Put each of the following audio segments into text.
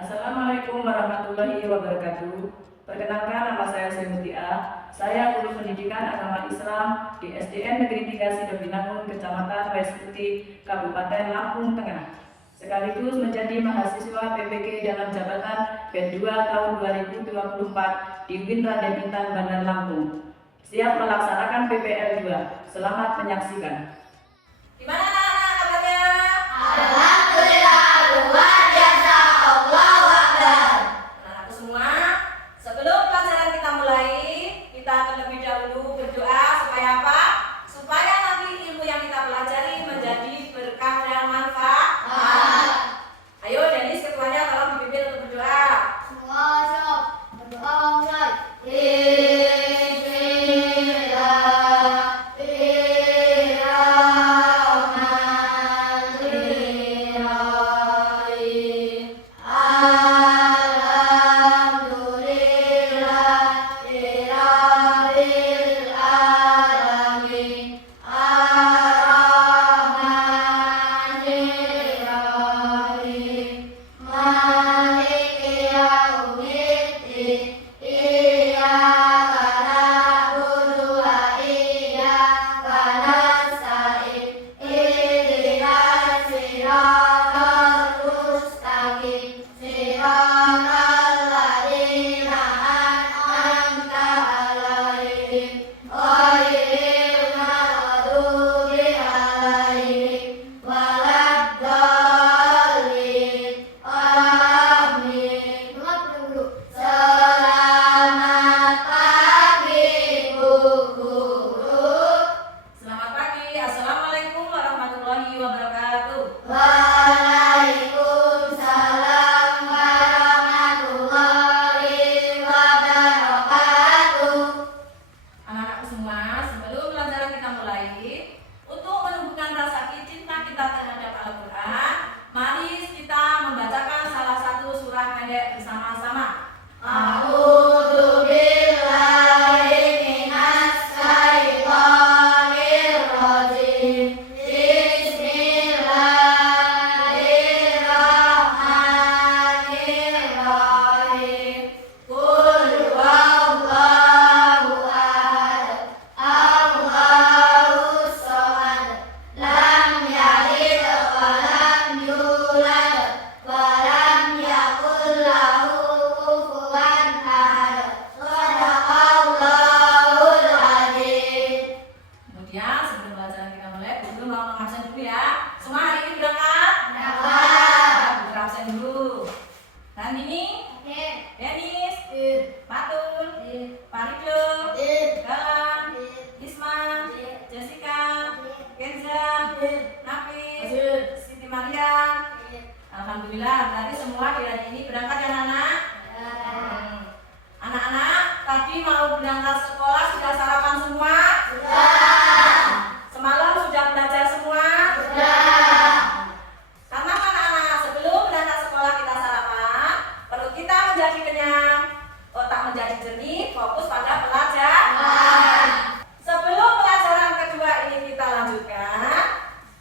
Assalamualaikum warahmatullahi wabarakatuh. Perkenalkan, nama saya Saimutia. Saya guru pendidikan agama Islam di SDN Negeri 3 Sidobinangun, Kecamatan Waisuti, Kabupaten Lampung Tengah. Sekaligus menjadi mahasiswa PPG dalam jabatan B2 tahun 2024 di UIN Raden Intan, Bandar Lampung. Siap melaksanakan PPL 2. Selamat menyaksikan. Gimana anak-anak kabarnya? Alhamdulillah, luar biasa, Allahu Akbar. Anak-anakku semua, sebelum pelajaran kita mulai, kita terlebih dahulu berdoa supaya apa? Supaya nanti ilmu yang kita pelajari menjadi berkah dan manfaat. Ayo Denis, ketuanya tolong dipimpin untuk berdoa. Semua siap, berdoa mulai. Selamat pagi, Assalamualaikum warahmatullahi wabarakatuh. Waalaikumsalam warahmatullahi wabarakatuh. Anak-anakku semua, sebelum pelajaran kita mulai, untuk menumbuhkan rasa cinta kita terhadap Al-Quran, mari kita membacakan salah satu surah pendek bersama-sama. A'udzu billahi minas syaitonir rajim. Bismillahirrahmanirrahim. Qul huwallahu ahad, Allahus samad, lam yalid wa lam yulad wa lam yakul lahu kufuwan ahad. Shadaqallahul adzim. Kemudian sebelum pelajaran kita mulai, guru mau mengabsen dulu ya. Semua hari ini berangkat? Berangkat. Guru absen dulu. Dan ini, Denis, Patul, Parido, Galang, Isman, Jessica, Kenza, Nafis, Siti Maria. Alhamdulillah, berarti semua di hari ini berangkat ya anak-anak? Anak-anak, tadi mau berangkat sekolah sudah sarapan semua? Semalam sudah belajar semua? Karena anak-anak, sebelum berangkat sekolah kita sarapan, perut kita menjadi kenyang, otak menjadi jernih, fokus pada pelajaran. Sebelum pelajaran kedua ini kita lanjutkan,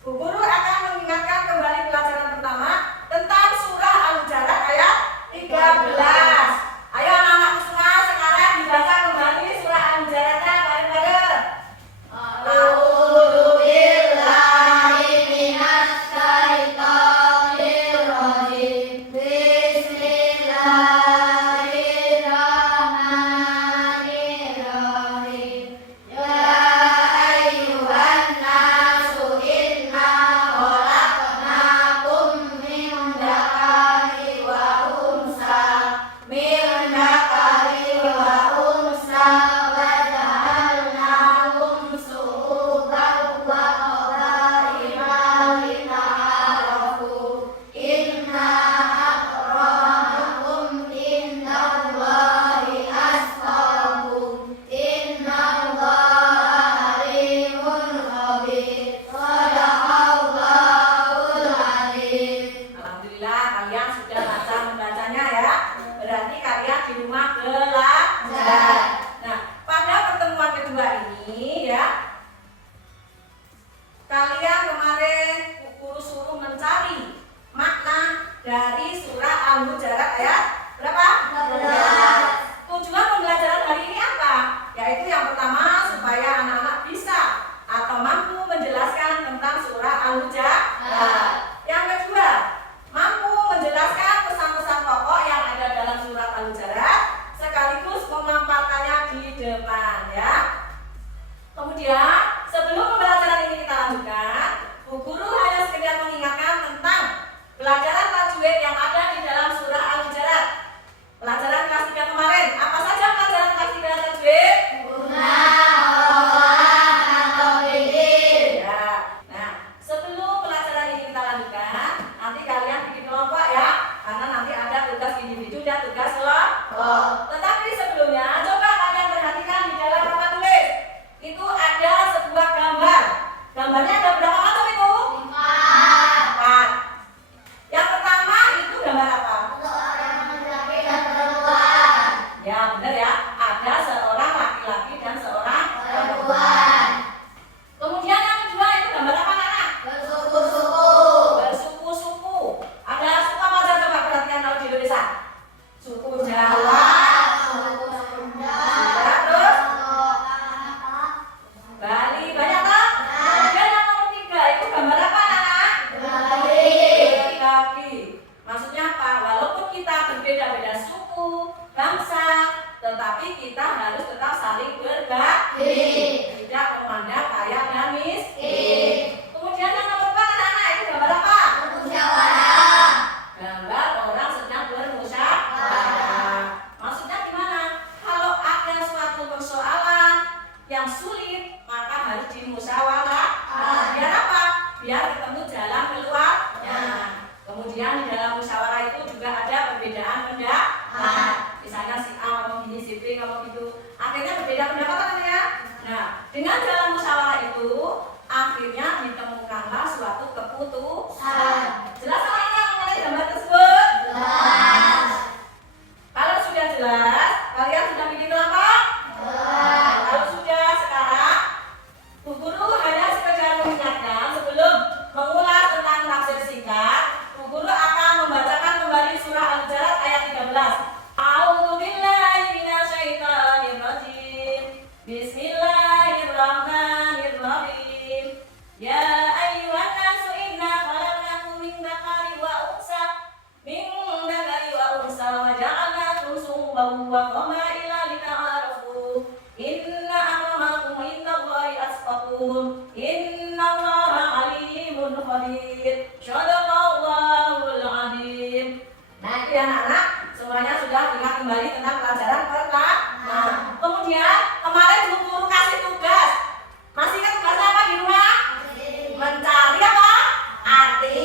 Bu Guru akan mengingatkan kembali pelajaran pertama tentang surah Al-Hujurat ayat 13. Ayo anak-anakku semua, sekarang dibaca kembali surah Al-Hujuratnya bareng-bareng. A'udzu billahi minas syaitonir rajim. Bismillahirrahmanirrahim. Ya ayyuhan nasu inna khalaqnakum min dzakari wa unsa wa ja'alnakum syu'uban wa qabaila lita'arafu. Inna akramakum indallahi atqakum. Innallaha alimun khabir. Shadaqallahul adzim. Alhamdulillah kalian sudah baca membacanya ya. Berarti kalian di rumah belajar. Nah, pada pertemuan kedua ini ya, kalian kemarin guru suruh mencari makna dari surah Al-Hujurat Al-Hujurat. Yang kedua, mampu menjelaskan pesan-pesan pokok yang ada dalam surat Al-Hujurat sekaligus memaparkannya di depan ya. Kemudian sebelum pembelajaran ini kita lanjutkan, Bu Guru hanya sekedar mengingatkan tentang pelajaran tajwid yang ada di dalam surah Al-Hujurat. Pelajaran kelas 3 kemarin, apa saja pelajaran kelas 3 tajwid? Ya. Nah, sebelum pelajaran ini kita lanjutkan, nanti kalian bikin kelompok ya, karena nanti ada tugas individu dan tugas kelompok. Tetapi sebelumnya, coba kalian perhatikan di dalam papan tulis. Itu ada sebuah gambar. Gambarnya ada berapa macam itu? 4. Yang pertama itu gambar apa? Ya benar ya, ada seorang laki-laki dan seorang perempuan. Kemudian yang kedua itu gambar apa anak? Bersuku-suku. Ada suku apa aja coba perhatikan kalau di Indonesia? Suku Jawa, terus Bali, banyak toh? Kemudian yang nomor 3 itu gambar apa anak? Kaki. Maksudnya apa? Walaupun kita berbeda-beda suku, bangsa, tetapi kita harus tetap saling berbagi, tidak memandang kaya dan miskin. Kemudian yang nomor 4 anak-anak itu gambar apa? Gambar orang sedang bermusyawarah. Maksudnya gimana? Kalau ada suatu persoalan yang sulit, maka harus dimusyawarahkan. Biar apa? Biar ketemu jalan keluarnya. Kemudian di dalam musyawarah itu juga ada perbedaan pendapat. Misalnya si A ngomong gini, si B ngomong gitu. Akhirnya berbeda pendapat namanya. Nah, dengan jalan musyawarah itu akhirnya ditemukanlah suatu keputusan. Jelas anak-anak mengenai gambar tersebut? Kalau sudah jelas, kalian sudah bikin kelompok? Kalau sudah, sekarang Bu Guru hanya sekedar mengingatkan sebelum mengulas tentang tafsir singkat, Bu Guru akan membacakan kembali surah Al-Hujurat ayat 13. A'udzubillahi minasyaitonir rajim. Bismillahirrahmanirrahim. Ya ayyuhan nasu inna khalaqnakum min dzakarin wa unsa wa ja'alnakum syu'uban wa qabaila lita'arafu. Inna akramakum indallahi atqakum. Innallaha alimun khabir. Shadaqallahul azim. Nah, itu ya anak-anak, semuanya sudah ingat kembali tentang pelajaran pertama. Kemudian kemarin Bu Guru kasih tugas. Masih ingat tugasnya apa di rumah? Mencari apa? Arti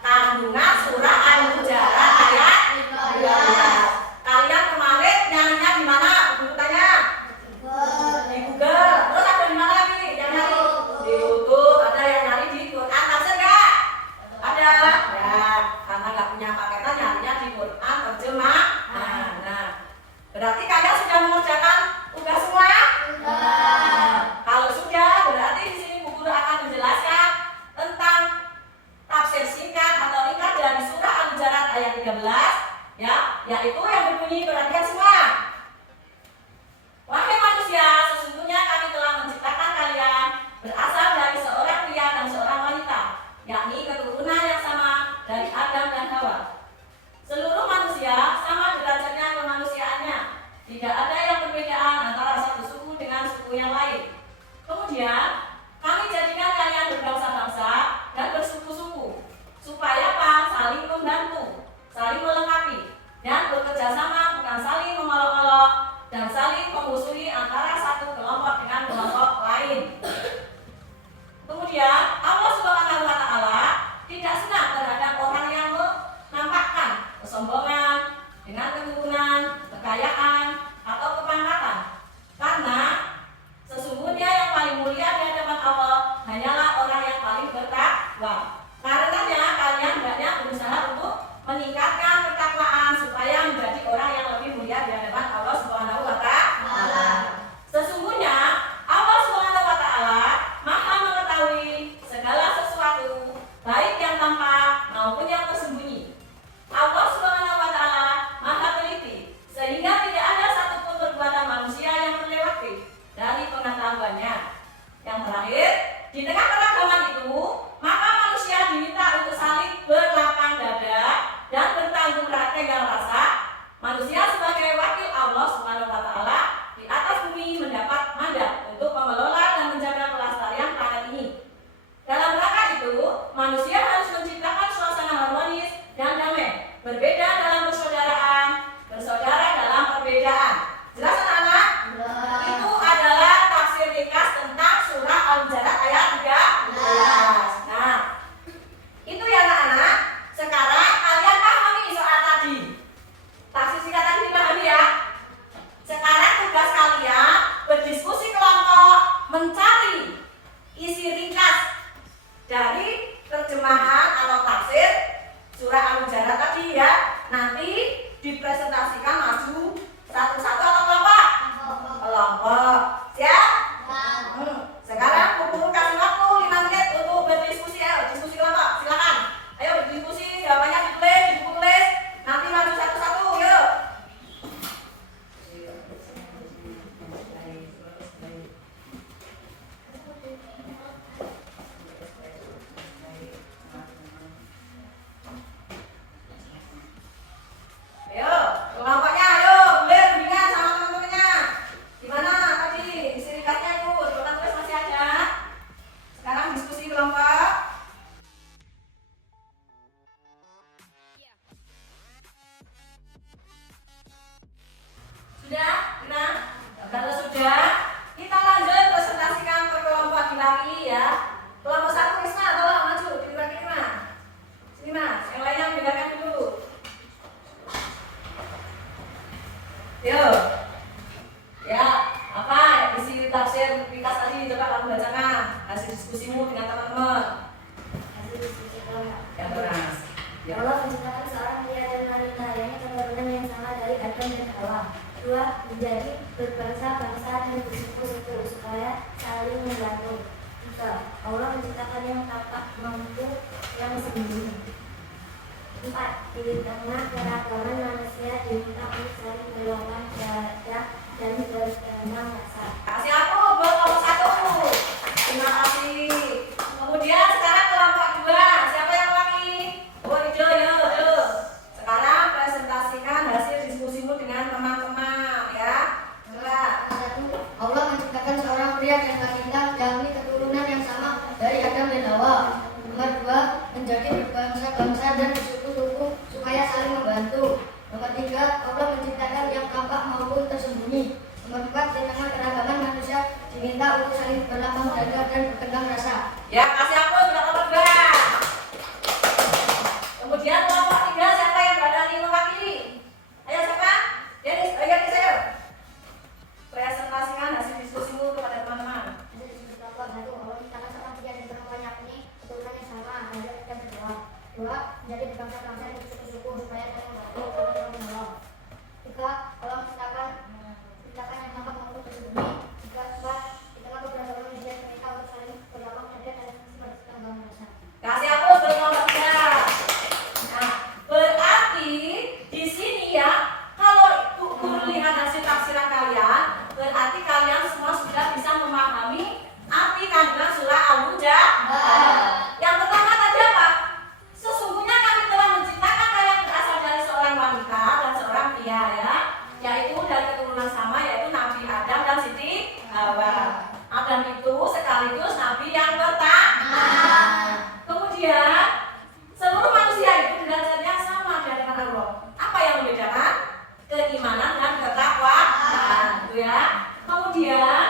kandungan surah Al-Hujurat ayat 13. Kalian kemarin nyarinya di mana? Bu Guru tanya. Di Google. Terus ada di mana lagi? Yang nyari di YouTube. Ada yang nyari di Quran. Tafsir nggak? Ada. Ya, karena nggak punya paketan nyarinya di Quran terjemahan. Nah, berarti kalian sudah mengerjakan tugas semua? Kalau sudah, berarti di sini Bu Guru akan menjelaskan tentang tafsir singkat atau ringkas dari surah Al-Hujurat ayat 13, ya, yaitu yang berbunyi, perhatikan semua. Wahai manusia, sesungguhnya kami telah menciptakan kalian berasal dari seorang pria dan seorang wanita, yakni keturunan yang sama dari Adam dan Hawa. Seluruh manusia sama derajatnya kemanusiaannya. Tidak ada yang perbedaan antara satu suku dengan suku yang lain. Kemudian, kami jadikan kalian berbangsa-bangsa dan bersuku-suku, supaya apa? Saling membantu, saling melengkapi, dan bekerja sama, bukan saling mengolok-olok dan saling memusuhi antara satu kelompok dengan kelompok lain. Kemudian, Allah Subhanahu wa Ta'ala tidak senang terhadap orang yang menampakkan kesombongan dengan keturunan, kekayaan, atau kepangkatan, karena sesungguhnya yang paling mulia di hadapan Allah hanyalah orang yang paling bertakwa. Karenanya kalian hendaknya berusaha untuk meningkatkan ketakwaan supaya menjadi orang yang lebih mulia di hadapan Allah Subhanahu wa Ta'ala. Sesungguhnya Allah Subhanahu wa Ta'ala Maha mengetahui segala sesuatu, baik yang tampak maupun yang tersembunyi. Allah Subhanahu wa Ta'ala Maha teliti, sehingga tidak ada satupun perbuatan manusia yang terlewati dari pengetahuannya. Yang terakhir, di tengah keragaman itu manusia harus menciptakan suasana harmonis dan damai, berbeda dalam persaudaraan, bersaudara dalam perbedaan. Jelas anak-anak? Itu adalah tafsir ringkas tentang surah Al-Hujurat ayat 13. Nah, itu ya anak-anak. Sekarang kalian pahami soal tadi. Tafsir singkat tadi dipahami ya. Sekarang tugas kalian berdiskusi kelompok, mencari isi ringkas dari terjemahan atau tafsir surah Al-Hujurat tadi ya. Nanti dipresentasikan maju satu-satu atau kelompok? Kelompok. Siap? Sekarang Guru kasih waktu 5 menit untuk berdiskusi ya. Diskusi kelompok, silakan. Ayo berdiskusi, jawabannya ditulis di buku tulis. Nanti maju satu-satu, yuk. Ayo, kelompoknya ayo, boleh bimbingan sama teman-temannya. Gimana tadi isi ringkasnya itu? Coba tulis masih ada. Sekarang diskusi kelompok. Sudah? Nah, kalau sudah, kita lanjut presentasikan per kelompok laki-laki ya. Kelompok 1 Krisna, tolong maju, dibagi 5. Sini Mas, yang lainnya mendengarkan dulu. Yuk. Ya, apa isi tafsir ringkas tadi? Coba kamu bacakan hasil diskusimu dengan teman-teman. Hasil diskusi kelompok. Yang beras. Ya. Allah menciptakan seorang pria dan wanita yang keturunan yang sama dari Adam dan Hawa. 2. Menjadi berbangsa-bangsa dan bersuku-suku supaya saling membantu. 3. Allah menciptakan yang tampak mampu yang sembunyi. 4. Di tengah keragaman manusia diminta untuk saling berlawan dada dan berkembang rasa. Kasih aku buat kelompok 1. Terima kasih. Kemudian sekarang kelompok 2. Siapa yang lagi? Oh, hijau, yuk. Sekarang presentasikan hasil diskusimu dengan teman-teman ya. Coba. 1. Allah menciptakan seorang pria dan wanita yakni keturunan yang sama dari Adam dan Hawa. Nomor 2. Menjadi berbangsa-bangsa dan bersuku-suku supaya saling membantu. Nomor 3. Allah menciptakan yang tampak maupun tersembunyi. Nomor 4. Di tengah keragaman manusia diminta untuk saling berlapang dada dan berkembang rasa. Ya, kasih aku sudah kelompok 2. Kemudian kelompok 3 siapa yang berani mewakili? Ayo siapa? Denis, ayo ayo. Presentasikan hasil diskusimu kepada teman-teman. Ada di kelompok 1. Allah menciptakan seorang pria dan perempuan yakni keturunan yang sama dari Adam dan Hawa. 2. Menjadi berbangsa-bangsa dan bersuku-suku supaya saling membantu dan saling menolong. 3. Allah menciptakan yang tampak maupun tersembunyi. 4. Di tengah beberapa manusia diminta untuk saling berlapang dada dan berkembang rasa. Kasih aku sudah kelompok 3. Nah, berarti di sini ya, kalau guru lihat hasil tafsiran kalian, berarti kalian semua sudah bisa memahami arti kandungan surah Al-Hujurat. Yang pertama tadi apa? Sesungguhnya kami telah menciptakan kalian berasal dari seorang wanita dan seorang pria ya, yaitu dari keturunan sama, yaitu Nabi Adam dan Siti Hawa. Adam itu sekaligus Nabi yang pertama. Kemudian seluruh manusia itu derajatnya sama di hadapan Allah. Apa yang membedakan? Keimanan dan ketakwaan, gitu ya. Kemudian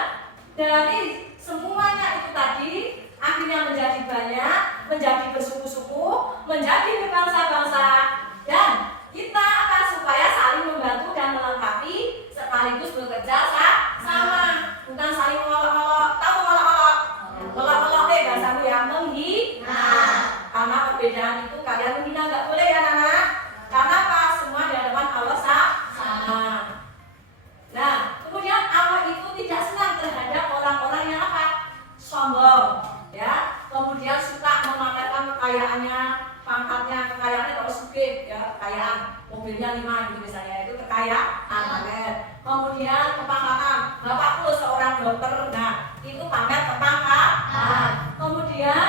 dari semuanya itu tadi akhirnya menjadi banyak, menjadi bersuku-suku, menjadi berbangsa-bangsa, dan kita akan supaya saling membantu dan melengkapi sekaligus bekerja sama, bukan saling mengolok-olok. Tahu mengolok-olok? Mengolok-olok deh bahasamu ya, menghina. Karena perbedaan itu kalian menghina nggak boleh ya anak. Karena apa? Semua di hadapan Allah sama. Nah, kemudian Allah itu tidak senang terhadap orang-orang yang apa? Sombong, ya. Kemudian suka memamerkan kekayaannya, pangkatnya, kekayaannya kalau sugih, ya, kekayaan mobilnya 5 gitu misalnya, itu kekayaan pamer. Kemudian kepangkatan, bapakku seorang dokter, nah itu pamer kepangkatan. Kemudian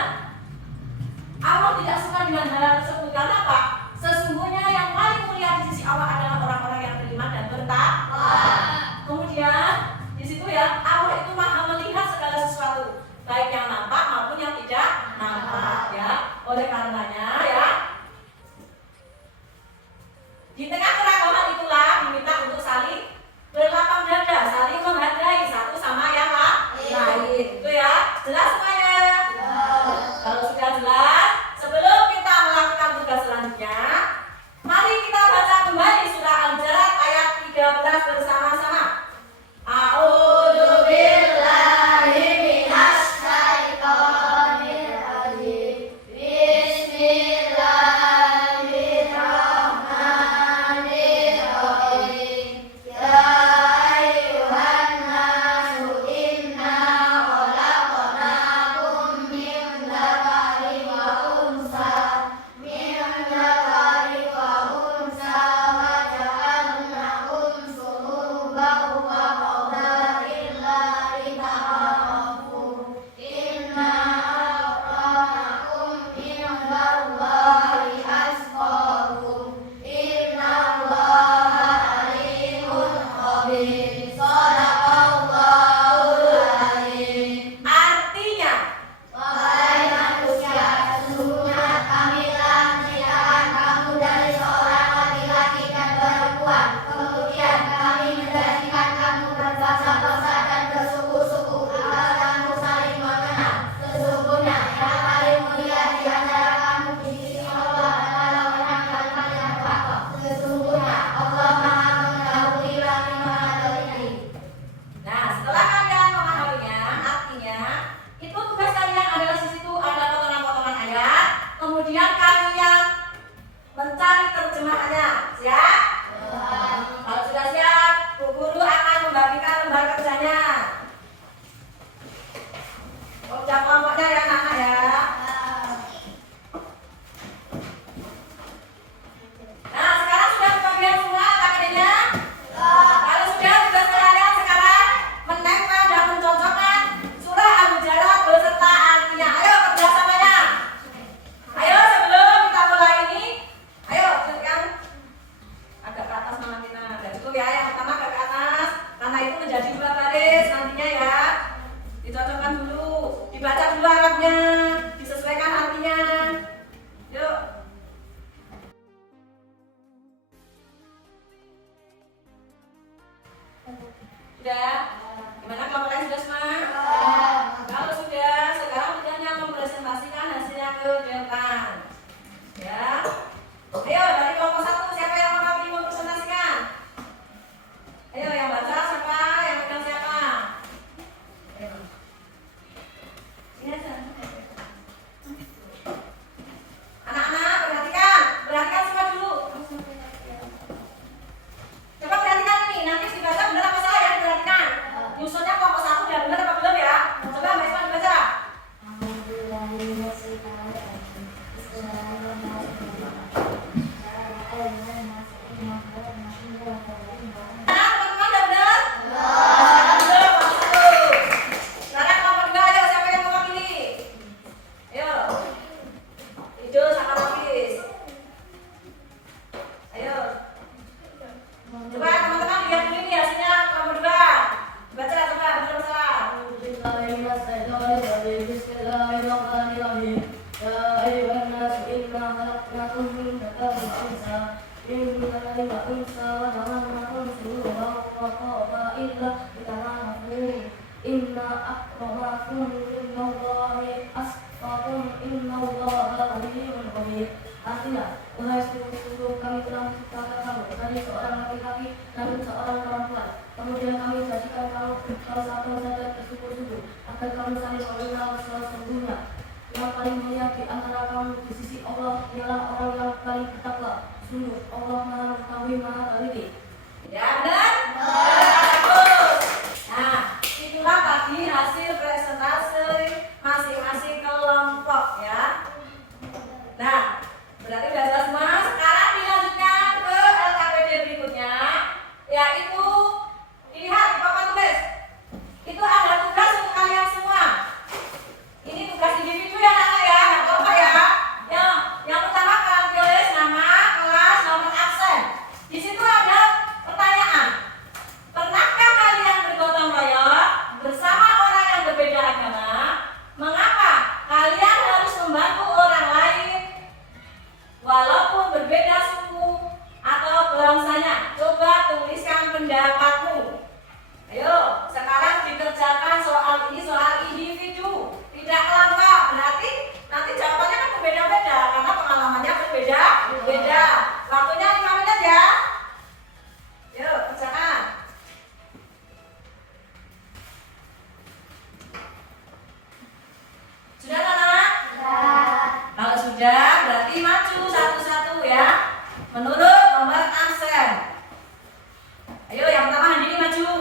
Allah tidak suka dengan hal tersebut karena apa? Sesungguhnya yang paling mulia di sisi Allah adalah orang-orang yang beriman dan bertakwa. Kemudian di situ ya, Allah itu maha melihat segala sesuatu, baik yang nampak maupun yang tidak nampak ya. Oleh karenanya ya, di tengah keragaman itulah diminta untuk saling berlapang dada, saling menghargai satu sama yang lain. Itu ya, jelas semuanya? Kalau sudah jelas, sebelum kita melakukan tugas selanjutnya, mari kita baca kembali surah Al-Hujurat ayat 13 bersama-sama. A'udzu billahi minasy syaithanir rajim. Bismillahirrahmanirrahim. Ya ayyuhan nasu inna khalaqnakum min dzakarin wa unsa wa ja'alnakum syu'uban wa qabaila lita'arafu. Inna akramakum indallahi atqakum. Innallaha alimun khabir. Shadaqallahul azim. Artinya, wahai manusia, sesungguhnya kami telah menciptakan kamu dari seorang laki-laki dan perempuan. Kemudian kami menjadikan kamu berbangsa-bangsa dan bersuku-suku agar kamu saling mengenal. Sesungguhnya yang paling mulia di antara kamu di sisi Allah adalah orang yang paling takwa. Sesungguhnya Allah Maha mengetahui lagi Maha teliti. Nah, setelah kalian memahaminya, artinya itu tugas kalian adalah di situ ada potongan-potongan ayat. Kemudian kalian mencari terjemahannya. Siap? Kalau sudah siap, Bu Guru akan membagikan lembar kerjanya. Kerja kelompoknya ya anak-anak ya. Nah, sekarang sudah kebagian semua KPD-nya? Kalau sudah, tugas kalian sekarang menempel dan mencocokkan surah Al-Hujurat beserta artinya. Ayo kerjasamanya. Ayo sebelum kita mulai ini, ayo tunjukkan agak ke atas nama kita. Dan cukup ya, yang pertama agak ke atas, karena itu menjadi 2 baris nantinya ya. Dicocokkan dulu, dibaca dulu Arabnya, disesuaikan artinya. Yuk. Sudah? Gimana kelompok lain sudah semua? Kalau sudah, sekarang tugasnya mempresentasikan hasilnya ke depan. Ya. Ayo dari kelompok 1, siapa yang mewakili mempresentasikan? Ayo yang baca siapa? Yang pegang siapa? Ayo. Sini aja. Anak-anak perhatikan, perhatikan semua dulu. Coba perhatikan ini, nanti dibaca benar apa salah ya, diperhatikan. Nyusunnya kelompok 1 udah benar apa belum ya? Coba Mbak Isma dibaca. Nah, teman-teman udah benar? Belum, masuk. Sekarang kelompok 2, ayo siapa yang mewakili? Ayo. Hijau sama Nafis. Ayo. Coba teman-teman lihat dulu ini hasilnya kelompok 2. Baca coba, benar salah. Bismillahirrahmanirrahim. Ya ayyuhan nasu inna khalaqnakum min dzakarin wa unsa wa ja'alnakum syu'uban wa qabaila lita'arafu. Inna akramakum indallahi atqakum. Innallaha alimun khabir. Artinya, wahai suku-suku, kami telah menciptakan kamu dari seorang laki-laki dan seorang perempuan. Kemudian kami jadikan kamu berbangsa-bangsa dan bersuku-suku agar kamu saling mengenal. Sesungguhnya yang paling mulia di antara kamu di sisi Allah ialah orang yang paling bertakwa. Sungguh Allah Maha mengetahui, Maha teliti. Ya benar? Bagus. Nah, itulah tadi hasil presentasi masing-masing kelompok ya. Nah, berarti sudah jelas semua. Sekarang dilanjutkan ke LKPD berikutnya, yaitu dilihat di papan tulis. Itu ada tugas untuk kalian semua. Ini tugas individu ya anak ya, nggak kelompok ya. Yang pertama kalian tulis nama, kelas, nomor absen. Di situ ada Ya, berarti maju satu-satu ya. Menurut nomor absen. Ayo yang pertama Handini maju.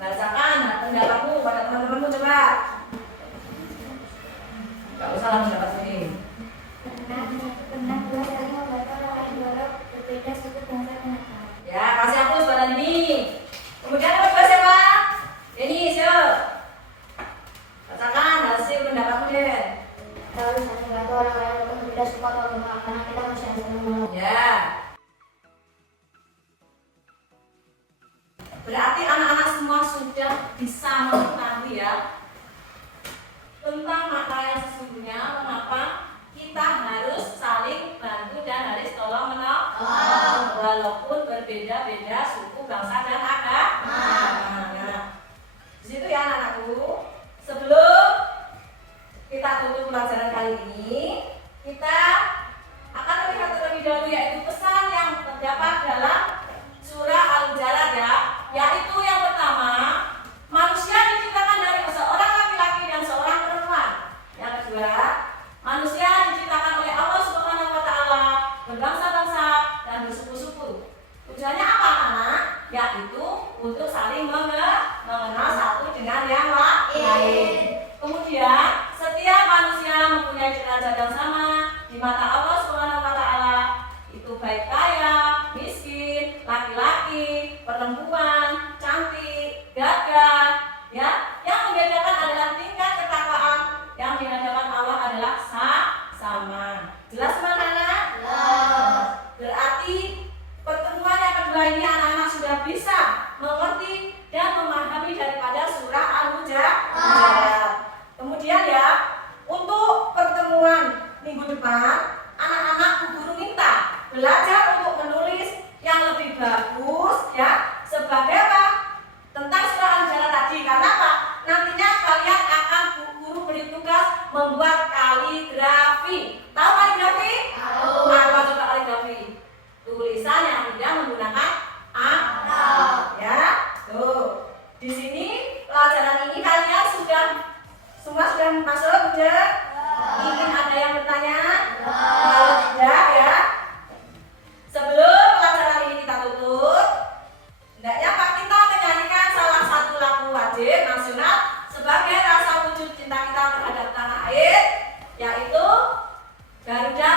Bacakan pendapatmu pada teman-temanmu coba. Gak usah langsung dapat sini. Pernah dua saling membaca orang dua berbeda suku bangsa dan negara. Ya, kasih hapus pada ini. Kemudian nomor 2 siapa? Ini, siap. Bacakan hasil pendapatmu deh. Tahu saling membantu orang-orang yang berbeda suku atau agama karena kita masih ada sama. Ya. Berarti anak-anak semua sudah bisa mengetahui ya tentang makna yang sesungguhnya, mengapa kita harus saling bantu dan harus tolong menolong walaupun berbeda-beda suku, bangsa dan agama. Nah, di situ ya anak-anakku. Sebelum kita tutup pelajaran kali ini, kita akan melihat terlebih dahulu yaitu pesan yang terdapat dalam surah Al-Hujurat ya, yaitu yang pertama, manusia diciptakan dari seorang laki-laki dan seorang perempuan. Yang kedua, manusia diciptakan oleh Allah Subhanahu wa taala, berbangsa-bangsa dan bersuku-suku. Tujuannya apa, anak? Yaitu untuk saling mengenal satu dengan yang lain. Kemudian, setiap manusia mempunyai derajat yang sama di mata Allah Subhanahu wa taala, itu baik kaya, miskin, laki-laki, perempuan, cantik, gagah, ya. Yang membedakan adalah tingkat ketakwaan, yang di hadapan Allah adalah sama. Jelas mana, anak? Berarti pertemuan yang kedua ini anak-anak sudah bisa mengerti dan memahami daripada surah Al-Hujurat. Kemudian ya, untuk pertemuan minggu depan, anak-anak Bu Guru minta belajar untuk menulis yang lebih bagus ya, sebagai apa? Tentang surah Al-Hujurat tadi. Karena apa? Nantinya kalian akan Bu Guru beri tugas membuat kaligrafi. Tahu kaligrafi? Tahu. Apa coba kaligrafi? Tulisan yang tidak menggunakan angka. Ya, tuh. Di sini pelajaran ini kalian semua sudah masuk, sudah? Ingin ada yang bertanya? Kalau tidak ya, sebelum pelajaran ini kita tutup, hendaknya Pak kita menyanyikan salah satu lagu wajib nasional sebagai rasa wujud cinta kita terhadap tanah air, yaitu Garuda